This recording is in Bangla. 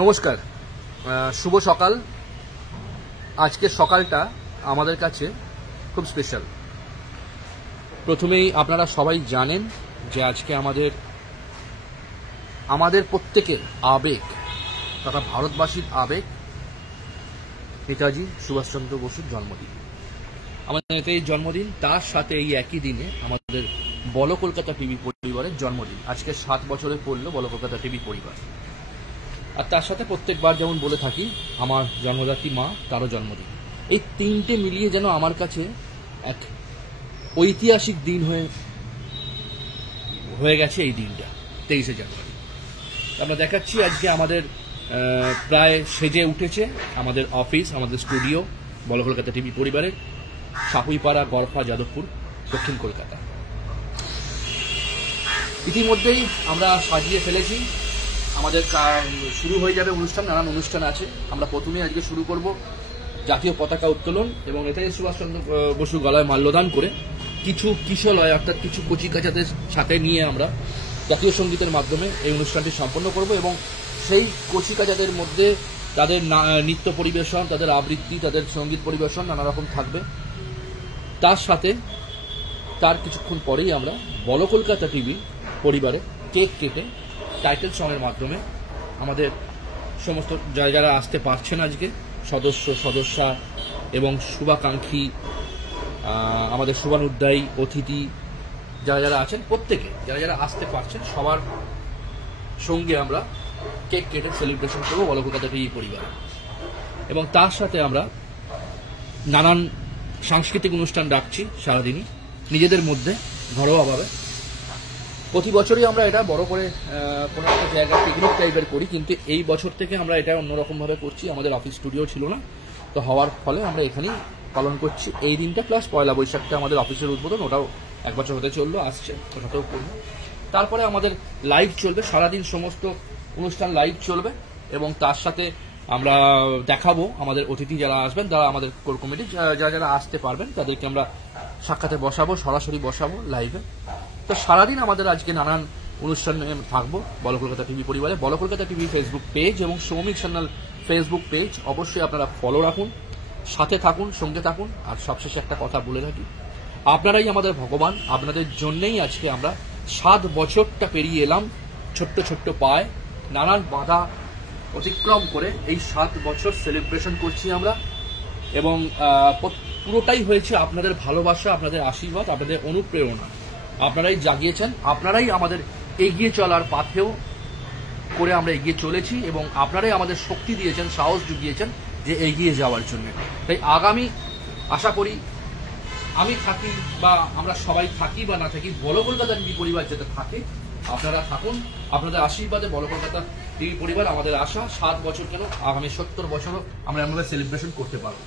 নমস্কার, শুভ সকাল। আজকের সকালটা আমাদের কাছে খুব স্পেশাল। প্রথমেই আপনারা সবাই জানেন যে আজকে আমাদের প্রত্যেকের আবেগ তথা ভারতবাসীর আবেগ নেতাজি সুভাষচন্দ্র বসুর জন্মদিন। আমাদের নেতাজির জন্মদিন, তার সাথে এই একই দিনে আমাদের বল কলকাতা টিভি পরিবারের জন্মদিন। আজকে 7 বছরে পড়ল বল কলকাতা টিভি পরিবার। আর তার সাথে প্রত্যেকবার যেমন বলে থাকি, আমার জন্মদাত্রী মা, তারও জন্মদিন। এই তিনটে মিলিয়ে যেন আমার কাছে এক ঐতিহাসিক দিন হয়ে গেছে এই দিনটা, 23শে জানুয়ারি। আমরা দেখাচ্ছি আজকে আমাদের প্রায় সেজে উঠেছে আমাদের অফিস, আমাদের স্টুডিও বল কলকাতা টিভি পরিবারের, সাপুইপাড়া, গড়ফা, যাদবপুর, দক্ষিণ কলকাতা। ইতিমধ্যেই আমরা সাজিয়ে ফেলেছি। আমাদের শুরু হয়ে যাবে অনুষ্ঠান, নানান অনুষ্ঠান আছে। আমরা প্রথমেই আজকে শুরু করব জাতীয় পতাকা উত্তোলন এবং নেতাজি সুভাষচন্দ্র বসু গলায় মাল্যদান করে কিছু কিশলয় অর্থাৎ কিছু কচিকাচাদের সাথে নিয়ে আমরা জাতীয় সঙ্গীতের মাধ্যমে এই অনুষ্ঠানটি সম্পন্ন করব এবং সেই কচিকাচাদের মধ্যে তাদের নৃত্য পরিবেশন, তাদের আবৃত্তি, তাদের সঙ্গীত পরিবেশন নানা রকম থাকবে। তার সাথে তার কিছুক্ষণ পরেই আমরা বল কলকাতা টিভি পরিবারে কেক কেটে টাইটেল সঙের মাধ্যমে আমাদের সমস্ত যারা আসতে পারছেন আজকে সদস্যা এবং শুভাকাঙ্ক্ষী, আমাদের শুভানুধ্যায়ী অতিথি যারা আছেন, প্রত্যেকে যারা আসতে পারছেন সবার সঙ্গে আমরা কেক কেটে সেলিব্রেশন করবো বল কলকাতা টিভি পরিবারে। এবং তার সাথে আমরা নানান সাংস্কৃতিক অনুষ্ঠান রাখছি সারাদিনই নিজেদের মধ্যে ঘরোয়াভাবে। প্রতি বছরই আমরা এটা বড় করে কোনো একটা জায়গায় পিকনিক টাইপের করি, কিন্তু এই বছর থেকে আমরা এটা অন্যরকমভাবে করছি। আমাদের অফিস স্টুডিও ছিল না, তো হওয়ার ফলে আমরা এখানেই পালন করছি এই দিনটা। প্লাস পয়লা বৈশাখটা আমাদের অফিসের উদ্বোধন, ওটাও 1 বছর হতে চললো, আসছে, ওটাতেও করবো। তারপরে আমাদের লাইভ চলবে সারাদিন, সমস্ত অনুষ্ঠান লাইভ চলবে এবং তার সাথে আমরা দেখাবো আমাদের অতিথি যারা আসবেন, তারা আমাদের কোর কমিটি যারা আসতে পারবেন তাদেরকে আমরা সাক্ষাতে বসাবো, সরাসরি বসাবো লাইভে। তো সারাদিন আমাদের আজকে নানান অনুষ্ঠান থাকবো বল কলকাতা টিভি পরিবারে। বল কলকাতা টিভি ফেসবুক পেজ এবং সৌমিক সান্যাল ফেসবুক পেজ অবশ্যই আপনারা ফলো রাখুন, সাথে থাকুন, সঙ্গে থাকুন। আর সবশেষে একটা কথা বলে থাকি, আপনারাই আমাদের ভগবান। আপনাদের জন্যেই আজকে আমরা 7 বছরটা পেরিয়ে এলাম ছোট্ট ছোট্ট পায়ে, নানান বাধা অতিক্রম করে এই 7 বছর সেলিব্রেশন করছি আমরা। এবং পুরোটাই হয়েছে আপনাদের ভালোবাসা, আপনাদের আশীর্বাদ, আপনাদের অনুপ্রেরণা। আপনারাই জাগিয়েছেন, আপনারাই আমাদের এগিয়ে চলার পাথেও করে আমরা এগিয়ে চলেছি এবং আপনারাই আমাদের শক্তি দিয়েছেন, সাহস জুগিয়েছেন যে এগিয়ে যাওয়ার জন্য। তাই আগামী আশা করি আমি থাকি বা আমরা সবাই থাকি বা না থাকি, বল কলকাতা টিভি পরিবার যাতে থাকে, আপনারা থাকুন। আপনাদের আশীর্বাদে বল কলকাতা টিভি পরিবার আমাদের আশা 7 বছর কেন, আগামী 70 বছরও আমরা এমনভাবে সেলিব্রেশন করতে পারবো।